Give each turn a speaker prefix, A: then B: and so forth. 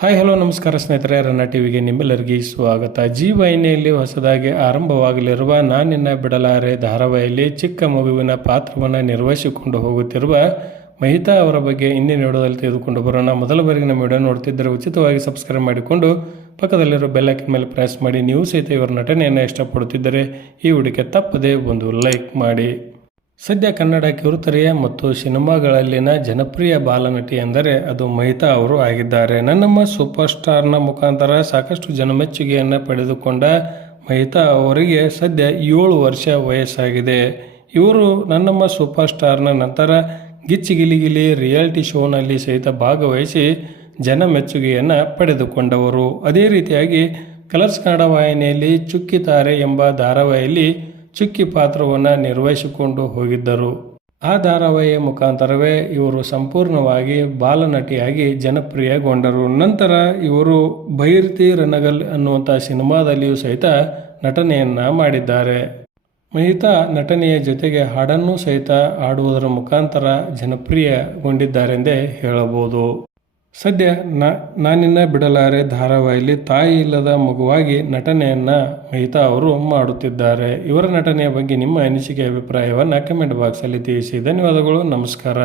A: Hi hello ನಮಸ್ಕಾರ ಸ್ನೇಹಿತರೆ, ರನ್ನ ಟಿವಿಗೆ ನಿಮ್ಮೆಲ್ಲರಿಗೆ ಸ್ವಾಗತ. ಜಿ ವಾಹಿನಿಯಲ್ಲಿ ಹೊಸದಾಗಿ ಆರಂಭವಾಗಲಿರುವ ನಾನಿನ್ನ ಬಿಡಲಾರೆ ಧಾರಾವಾಹಿಯಲ್ಲಿ ಚಿಕ್ಕ ಮಗುವಿನ ಪಾತ್ರವನ್ನು ನಿರ್ವಹಿಸಿಕೊಂಡು ಹೋಗುತ್ತಿರುವ ಮಹಿತಾ ಅವರ ಬಗ್ಗೆ ಇಂದಿನ ವಿಡಿಯೋದಲ್ಲಿ ತೆಗೆದುಕೊಂಡು ಬರೋಣ. ಮೊದಲ ಬಾರಿಗೆ ನಮ್ಮ ವಿಡಿಯೋ ನೋಡ್ತಿದ್ದರೆ ಉಚಿತವಾಗಿ ಸಬ್ಸ್ಕ್ರೈಬ್ ಮಾಡಿಕೊಂಡು ಪಕ್ಕದಲ್ಲಿರೋ ಬೆಲ್ಲೈಕನ್ ಮೇಲೆ ಪ್ರೆಸ್ ಮಾಡಿ, ನೀವು ಸಹಿತ ಇವರ ನಟನೆಯನ್ನು ಇಷ್ಟಪಡುತ್ತಿದ್ದರೆ ಈ ವಿಡಿಯೋಕ್ಕೆ ತಪ್ಪದೇ ಒಂದು ಲೈಕ್ ಮಾಡಿ. ಸದ್ಯ ಕನ್ನಡ ಕಿರುತೆರೆಯ ಮತ್ತು ಸಿನಿಮಾಗಳಲ್ಲಿನ ಜನಪ್ರಿಯ ಬಾಲನಟಿ ಎಂದರೆ ಅದು ಮಹಿತಾ ಅವರು ಆಗಿದ್ದಾರೆ. ನನ್ನಮ್ಮ ಸೂಪರ್ ಸ್ಟಾರ್ನ ಮುಖಾಂತರ ಸಾಕಷ್ಟು ಜನಮೆಚ್ಚುಗೆಯನ್ನು ಪಡೆದುಕೊಂಡ ಮಹಿತಾ ಅವರಿಗೆ ಸದ್ಯ ಏಳು ವರ್ಷ ವಯಸ್ಸಾಗಿದೆ. ಇವರು ನನ್ನಮ್ಮ ಸೂಪರ್ ಸ್ಟಾರ್ನ ನಂತರ ಗಿಚ್ಚಿ ಗಿಲಿಗಿಲಿ ರಿಯಾಲಿಟಿ ಶೋನಲ್ಲಿ ಸಹಿತ ಭಾಗವಹಿಸಿ ಜನ ಮೆಚ್ಚುಗೆಯನ್ನು ಪಡೆದುಕೊಂಡವರು. ಅದೇ ರೀತಿಯಾಗಿ ಕಲರ್ಸ್ ಕನ್ನಡ ವಾಹಿನಿಯಲ್ಲಿ ಚುಕ್ಕಿತಾರೆ ಎಂಬ ಧಾರಾವಾಹಿಯಲ್ಲಿ ಚುಕ್ಕಿ ಪಾತ್ರವನ್ನು ನಿರ್ವಹಿಸಿಕೊಂಡು ಹೋಗಿದ್ದರು. ಆ ಧಾರಾವಾಹಿಯ ಮುಖಾಂತರವೇ ಇವರು ಸಂಪೂರ್ಣವಾಗಿ ಬಾಲನಟಿಯಾಗಿ ಜನಪ್ರಿಯಗೊಂಡರು. ನಂತರ ಇವರು ಬೈರ್ತಿ ರನಗಲ್ ಅನ್ನುವಂಥ ಸಿನಿಮಾದಲ್ಲಿಯೂ ಸಹಿತ ನಟನೆಯನ್ನ ಮಾಡಿದ್ದಾರೆ. ಮಹಿತಾ ನಟನೆಯ ಜೊತೆಗೆ ಹಾಡನ್ನು ಸಹಿತ ಹಾಡುವುದರ ಮುಖಾಂತರ ಜನಪ್ರಿಯಗೊಂಡಿದ್ದಾರೆಂದೇ ಹೇಳಬಹುದು. ಸದ್ಯ ನಾನಿನ್ನ ಬಿಡಲಾರೆ ಧಾರಾವಾಹಿಯಲ್ಲಿ ತಾಯಿ ಇಲ್ಲದ ಮಗುವಾಗಿ ನಟನೆಯನ್ನ ಮಹಿತಾ ಅವರು ಮಾಡುತ್ತಿದ್ದಾರೆ. ಇವರ ನಟನೆಯ ಬಗ್ಗೆ ನಿಮ್ಮ ಅನಿಸಿಕೆ, ಅಭಿಪ್ರಾಯವನ್ನು ಕಮೆಂಟ್ ಬಾಕ್ಸಲ್ಲಿ ತಿಳಿಸಿ. ಧನ್ಯವಾದಗಳು, ನಮಸ್ಕಾರ.